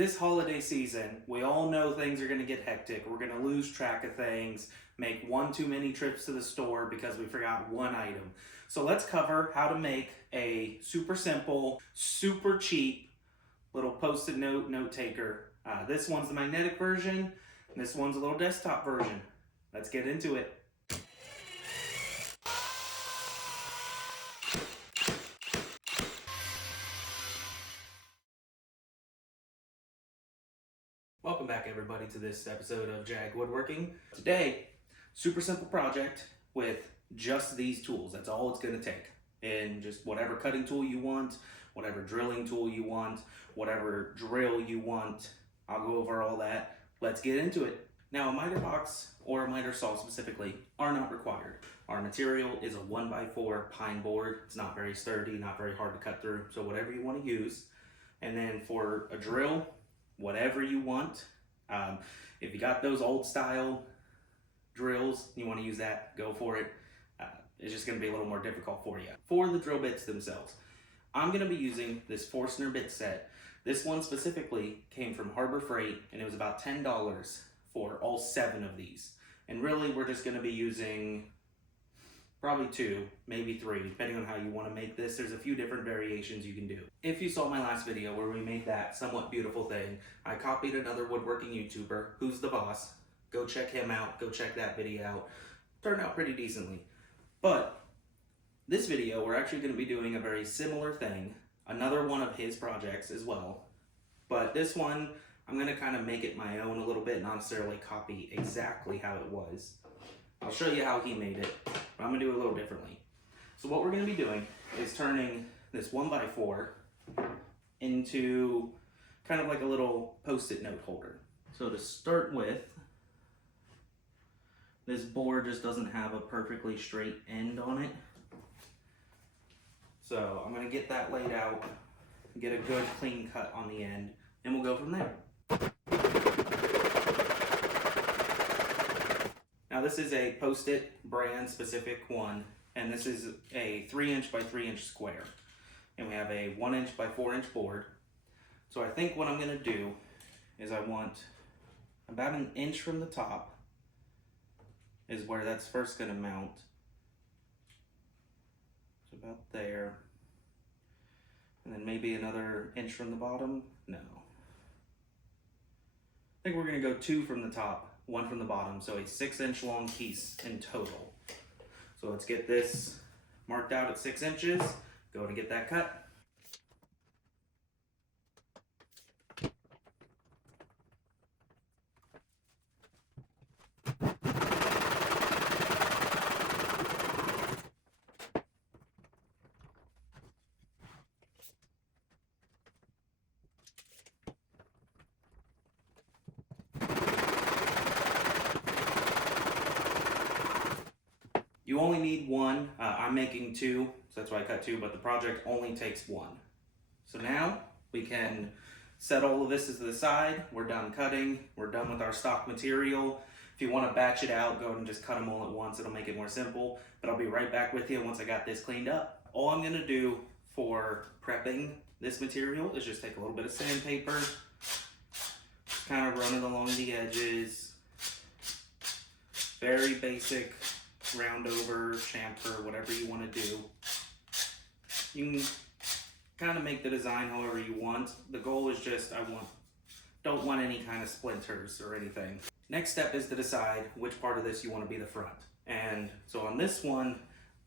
This holiday season, we all know things are going to get hectic. We're going to lose track of things, make one too many trips to the store because we forgot one item. So let's cover how to make a super simple, super cheap little post-it note taker. This one's the magnetic version, and this one's a little desktop version. Let's get into it. Welcome back, everybody, to this episode of JAG Woodworking. Today, super simple project with just these tools. That's all it's going to take. And just whatever cutting tool you want, whatever drilling tool you want, whatever drill you want, I'll go over all that. Let's get into it. Now, a miter box or a miter saw specifically are not required. Our material is a 1x4 pine board. It's not very sturdy, not very hard to cut through, so whatever you want to use. And then for a drill, whatever you want. If you got those old style drills, you want to use that, go for it. It's just going to be a little more difficult for you. For the drill bits themselves, I'm going to be using this Forstner bit set. This one specifically came from Harbor Freight, and it was about $10 for all 7 of these. And really, we're just going to be using probably 2, maybe 3, depending on how you want to make this. There's a few different variations you can do. If you saw my last video where we made that somewhat beautiful thing, I copied another woodworking YouTuber, Who's the Boss. Go check him out, go check that video out. Turned out pretty decently. But this video, we're actually going to be doing a very similar thing, another one of his projects as well. But this one, I'm going to kind of make it my own a little bit, not necessarily copy exactly how it was. I'll show you how he made it, but I'm going to do it a little differently. So what we're going to be doing is turning this 1x4 into kind of like a little post-it note holder. So to start with, this board just doesn't have a perfectly straight end on it. So I'm going to get that laid out, get a good clean cut on the end, and we'll go from there. Now this is a Post-it brand specific one, and this is a 3" by 3" square. And we have a 1" by 4" board. So I think what I'm going to do is I want about 1 inch from the top is where that's first going to mount. So about there. And then maybe another inch from the bottom. No. I think we're going to go 2 from the top, 1 from the bottom, so a 6" long piece in total. So let's get this marked out at 6 inches, go to get that cut. You only need 1. I'm making 2, so that's why I cut 2, but the project only takes 1. So now we can set all of this to the side. We're done cutting. We're done with our stock material. If you want to batch it out, go ahead and just cut them all at once. It'll make it more simple, but I'll be right back with you once I got this cleaned up. All I'm going to do for prepping this material is just take a little bit of sandpaper, kind of run it along the edges. Very basic. Round over, chamfer, whatever you want to do. You can kind of make the design however you want. The goal is just don't want any kind of splinters or anything. Next step is to decide which part of this you want to be the front. And so on this one,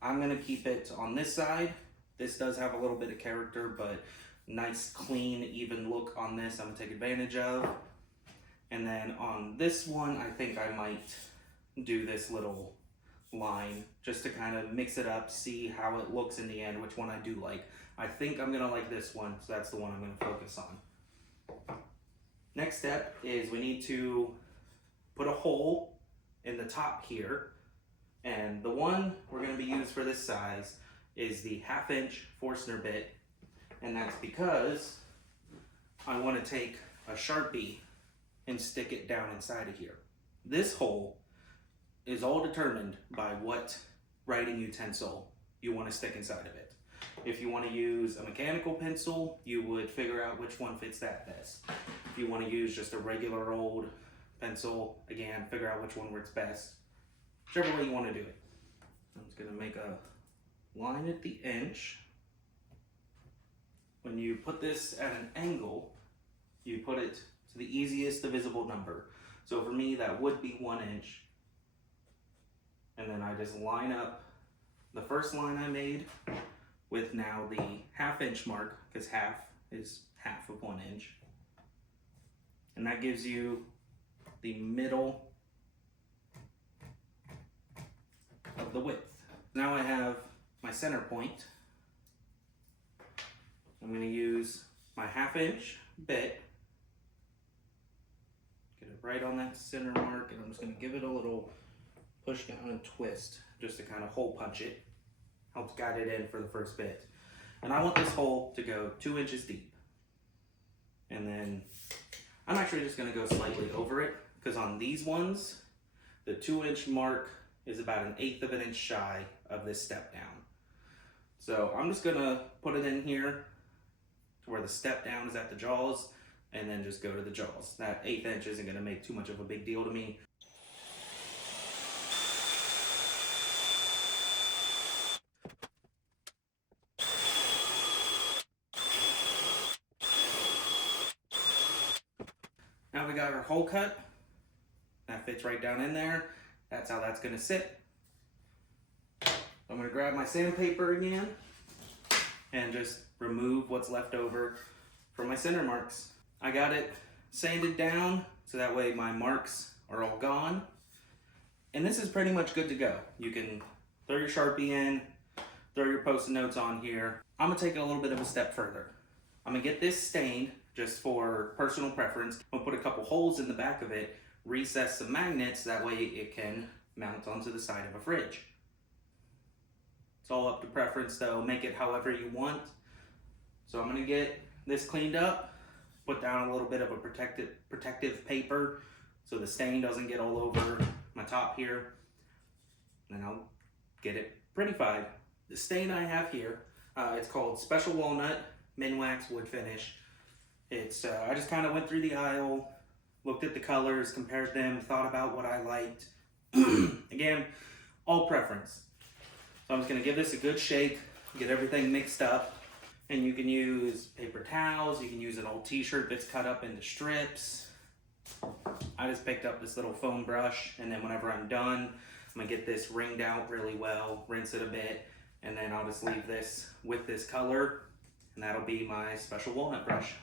I'm going to keep it on this side. This does have a little bit of character, but nice, clean, even look on this I'm going to take advantage of. And then on this one, I think I might do this little line just to kind of mix it up, see how it looks in the end, which one I do like. I think I'm gonna like this one, so that's the one I'm gonna focus on. Next step is we need to put a hole in the top here, and the one we're gonna be used for this size is the 1/2" Forstner bit, and that's because I want to take a Sharpie and stick it down inside of here. This hole is all determined by what writing utensil you want to stick inside of it. If you want to use a mechanical pencil, you would figure out which one fits that best. If you want to use just a regular old pencil, again, figure out which one works best. Whichever way you want to do it. I'm just going to make a line at the inch. When you put this at an angle, you put it to the easiest divisible number. So for me, that would be 1 inch. And then I just line up the first line I made with now the 1/2 inch mark, because half is half of 1 inch. And that gives you the middle of the width. Now I have my center point. I'm going to use my 1/2 inch bit. Get it right on that center mark, and I'm just going to give it a little push down and twist just to kind of hole punch it. Helps guide it in for the first bit. And I want this hole to go 2 inches deep. And then I'm actually just going to go slightly over it, because on these ones, the 2 inch mark is about 1/8 of an inch shy of this step down. So I'm just going to put it in here to where the step down is at the jaws, and then just go to the jaws. That 1/8 inch isn't going to make too much of a big deal to me. Now we got our hole cut. That fits right down in there. That's how that's going to sit. I'm going to grab my sandpaper again and just remove what's left over from my center marks. I got it sanded down so that way my marks are all gone. And this is pretty much good to go. You can throw your Sharpie in, throw your Post-it notes on here. I'm going to take it a little bit of a step further. I'm going to get this stained just for personal preference. I'm going to put a couple holes in the back of it, recess some magnets, that way it can mount onto the side of a fridge. It's all up to preference though, make it however you want. So I'm gonna get this cleaned up, put down a little bit of a protective paper so the stain doesn't get all over my top here. And then I'll get it prettified. The stain I have here, it's called Special Walnut Minwax Wood Finish. It's I just kind of went through the aisle, looked at the colors, compared them, thought about what I liked. Again, all preference. So I'm just going to give this a good shake, get everything mixed up. And you can use paper towels, you can use an old t-shirt that's cut up into strips. I just picked up this little foam brush, and then whenever I'm done, I'm going to get this wringed out really well, rinse it a bit, and then I'll just leave this with this color, and that'll be my Special Walnut brush.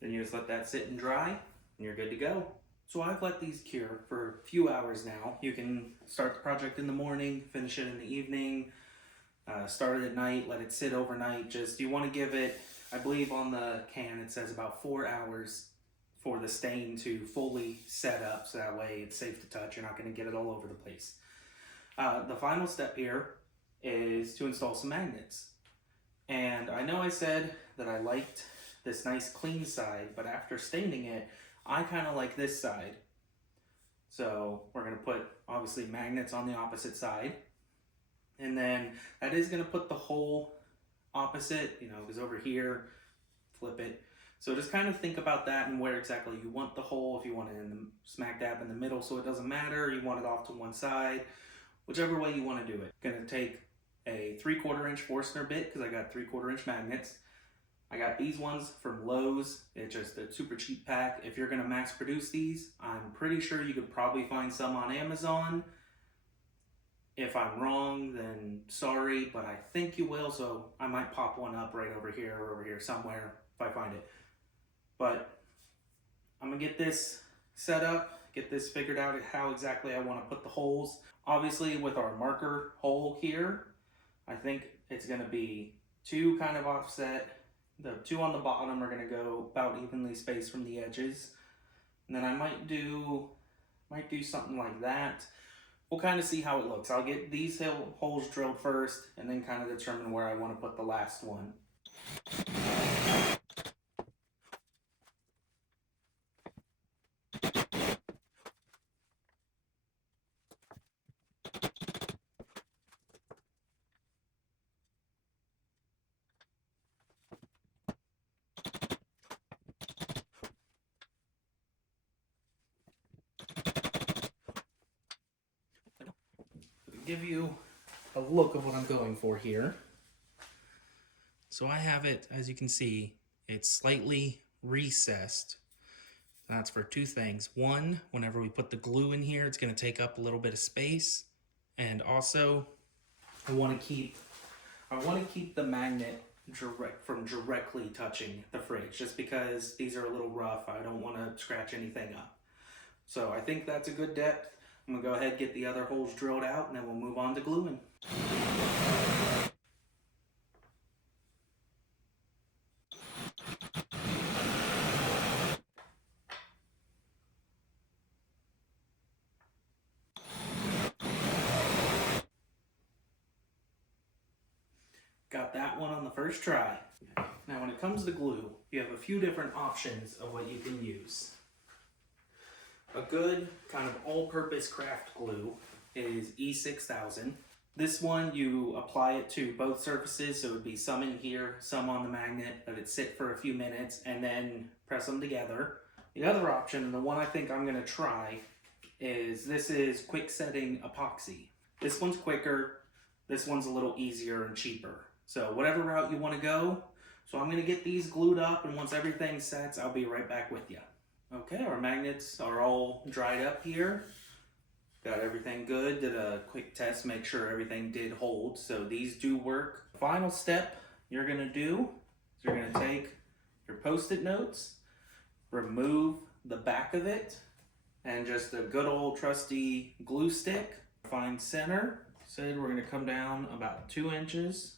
Then you just let that sit and dry, and you're good to go. So I've let these cure for a few hours now. You can start the project in the morning, finish it in the evening, start it at night, let it sit overnight. Just, you want to give it, I believe on the can it says about 4 hours for the stain to fully set up, so that way it's safe to touch. You're not going to get it all over the place. The final step here is to install some magnets. And I know I said that I liked this nice clean side, but after staining it, I kind of like this side. So we're going to put obviously magnets on the opposite side, and then that is going to put the hole opposite, because over here, flip it. So just kind of think about that and where exactly you want the hole. If you want it in the smack dab in the middle so it doesn't matter, you want it off to one side, whichever way you want to do it. Going to take a 3/4 inch Forstner bit, because I got 3/4 inch magnets. I got these ones from Lowe's. It's just a super cheap pack. If you're gonna mass produce these, I'm pretty sure you could probably find some on Amazon. If I'm wrong, then sorry, but I think you will, so I might pop one up right over here or over here somewhere if I find it. But I'm gonna get this set up, get this figured out how exactly I wanna put the holes. Obviously with our marker hole here, I think it's gonna be 2 kind of offset. The 2 on the bottom are going to go about evenly spaced from the edges. And then I might do something like that. We'll kind of see how it looks. I'll get these holes drilled first and then kind of determine where I want to put the last one. give you a look of what I'm going for here. So I have it, as you can see, it's slightly recessed. That's for two things. One, whenever we put the glue in here, it's going to take up a little bit of space. And also, I want to keep the magnet from directly touching the fridge, just because these are a little rough. I don't want to scratch anything up. So I think that's a good depth. I'm gonna go ahead and get the other holes drilled out, and then we'll move on to gluing. Got that one on the first try. Now when it comes to glue, you have a few different options of what you can use. A good kind of all-purpose craft glue is E6000. This one, you apply it to both surfaces, so it would be some in here, some on the magnet, let it sit for a few minutes, and then press them together. The other option, and the one I think I'm gonna try, is this is quick setting epoxy. This one's quicker, this one's a little easier and cheaper. So whatever route you wanna go. So I'm gonna get these glued up, and once everything sets, I'll be right back with you. Okay, our magnets are all dried up here. Got everything good, did a quick test, make sure everything did hold. So these do work. Final step you're gonna do is you're gonna take your Post-it notes, remove the back of it, and just a good old trusty glue stick. Find center. Said we're gonna come down about 2 inches.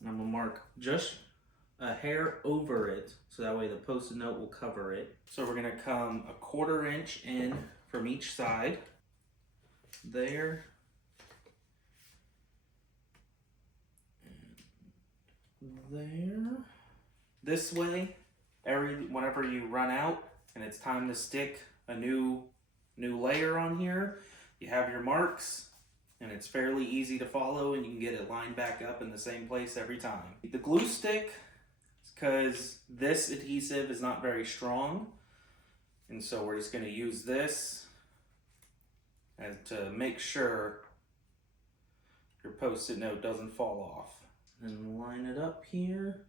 And I'm gonna mark just a hair over it, so that way the Post-it note will cover it. So we're gonna come a 1/4 inch in from each side. There. And there. This way, whenever you run out and it's time to stick a new layer on here, you have your marks. And it's fairly easy to follow, and you can get it lined back up in the same place every time. The glue stick, because this adhesive is not very strong, and so we're just going to use this to make sure your Post-it note doesn't fall off. And line it up here,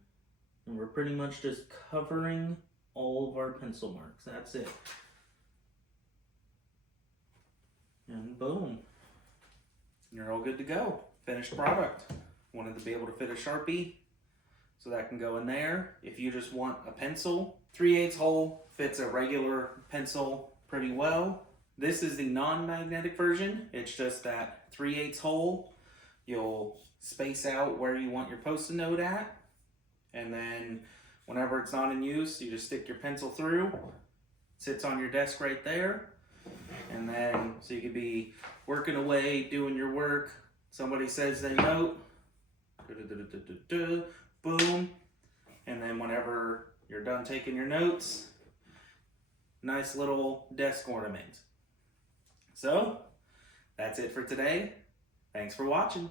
and we're pretty much just covering all of our pencil marks. That's it. And boom. You're all good to go. Finished product. Wanted to be able to fit a Sharpie, so that can go in there. If you just want a pencil, 3/8 hole fits a regular pencil pretty well. This is the non-magnetic version. It's just that 3/8 hole. You'll space out where you want your Post-it note at, and then whenever it's not in use, you just stick your pencil through. It sits on your desk right there. And then, so you could be working away, doing your work. Somebody says their note, boom. And then whenever you're done taking your notes, nice little desk ornament. So, that's it for today. Thanks for watching.